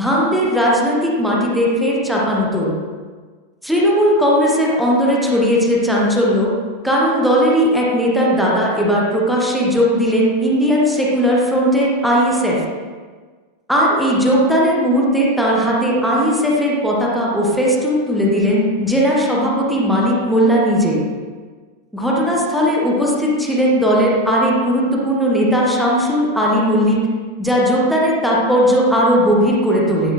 ভাঙদের রাজনৈতিক মাটিতে ফের চাপানো তোল। তৃণমূল কংগ্রেসের অন্তরে ছড়িয়েছে চাঞ্চল্য, কারণ দলেরই এক নেতার দাদা এবার প্রকাশ্যে যোগ দিলেন ইন্ডিয়ান সেকুলার ফ্রন্টে আইএসএফ। আর এই যোগদানের মুহূর্তে তার হাতে আইএসএফের পতাকা ও ফেস্টুন তুলে দিলেন জেলা সভাপতি মানিক মোল্লা নিজে। ঘটনাস্থলে উপস্থিত ছিলেন দলের আরেক গুরুত্বপূর্ণ নেতা শামসুল আলী মল্লিক, যা যোগদানের তাৎপর্য আরও গভীর করে তোলে।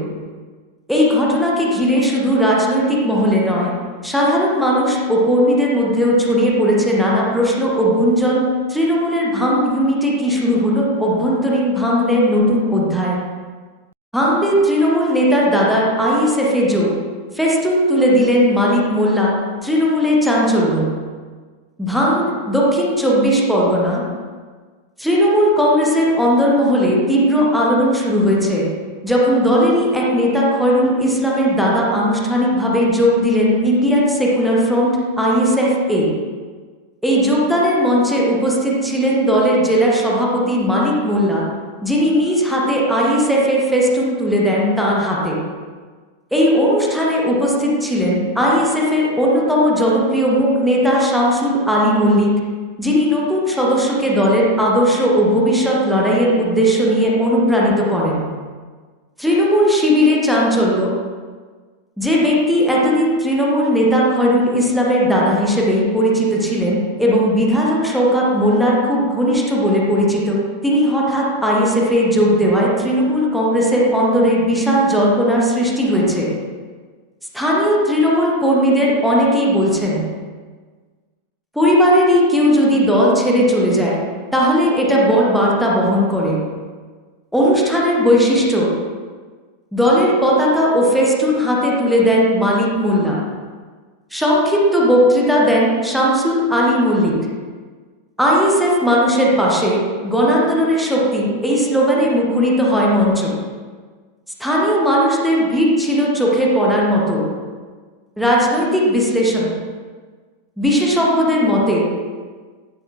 এই ঘটনাকে ঘিরে শুধু রাজনৈতিক মহলে নয়, সাধারণ মানুষ ও কর্মীদের মধ্যেও ছড়িয়ে পড়েছে নানা প্রশ্ন ও গুঞ্জন। তৃণমূলের ভাঙ ইউনিটে কি শুরু হলো অভ্যন্তরীণ ভাঙনের নতুন অধ্যায়? ভাঙতে তৃণমূল নেতার দাদার আইএসএফে যোগ, ফেস্টুন তুলে দিলেন মানিক মোল্লা, তৃণমূলে চাঞ্চল্য। ভাঙ, দক্ষিণ ২৪ পরগনা। তৃণমূল কংগ্রেসের অন্দরমহলে তীব্র আলোড়ন শুরু হয়েছে যখন দলেরই এক নেতা খয়রুল ইসলামের দাদা আনুষ্ঠানিকভাবে যোগ দিলেন ইন্ডিয়ান সেকুলার ফ্রন্ট আইএসএফ-এ। এই যোগদানের মঞ্চে উপস্থিত ছিলেন দলের জেলা সভাপতি মানিক মোল্লা, যিনি নিজ হাতে আইএসএফের ফেস্টুন তুলে দেন তাঁর হাতে। এই অনুষ্ঠানে উপস্থিত ছিলেন আইএসএফের অন্যতম জনপ্রিয় মুখ নেতা শামসুল আলী মল্লিক, যিনি নতুন সদস্যকে দলের আদর্শ ও ভবিষ্যৎ লড়াইয়ের উদ্দেশ্য নিয়ে অনুপ্রাণিত করেন। তৃণমূল শিবিরে চাঞ্চল্য। যে ব্যক্তি এতদিন তৃণমূল নেতা খয়রুল ইসলামের দাদা হিসেবেই পরিচিত ছিলেন এবং বিধায়ক শওকত মোল্লার খুব ঘনিষ্ঠ বলে পরিচিত, তিনি হঠাৎ আইএসএফে যোগ দেওয়ায় তৃণমূল কংগ্রেসের অন্তরে বিশাল জল্পনার সৃষ্টি হয়েছে। স্থানীয় তৃণমূল কর্মীদের অনেকেই বলছেন, পরিবারেরই কেউ যদি দল ছেড়ে চলে যায় তাহলে এটা বড় বার্তা বহন করে। অনুষ্ঠানের বৈশিষ্ট্য: দলের পতাকা ও ফেস্টুন হাতে তুলে দেন মানিক মোল্লা। সংক্ষিপ্ত বক্তৃতা দেন শামসুল আলী মল্লিক। আইএসএফ মানুষের পাশে, গণান্দোলনের শক্তি, এই স্লোগানে মুখরিত হয় মঞ্চ। স্থানীয় মানুষদের ভিড় ছিল চোখে পড়ার মতো। রাজনৈতিক বিশ্লেষণ: বিশেষজ্ঞদের মতে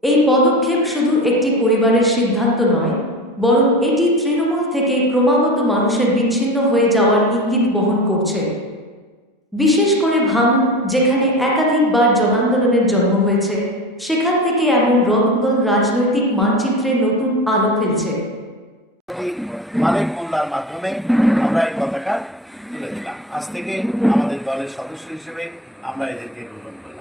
এই পদক্ষেপ শুধু একটি পরিবারের সিদ্ধান্ত নয়, বরং এটি তৃণমূল থেকে ক্রমাগত মানুষের বিচ্ছিন্ন হয়ে যাওয়ার ইঙ্গিত বহন করছে। বিশেষ করে ভাঙ, যেখানে একাধিকবার জনান্দোলনের জন্ম হয়েছে, সেখান থেকে এমন রদবদল রাজনৈতিক মানচিত্রে নতুন আলো ফেলছে। মানিক মোল্লার মাধ্যমে আমরা এই পতাকা তুলে দিলাম। আজ থেকে আমাদের দলের সদস্য হিসেবে আমরা এদেরকে গ্রহণ করি।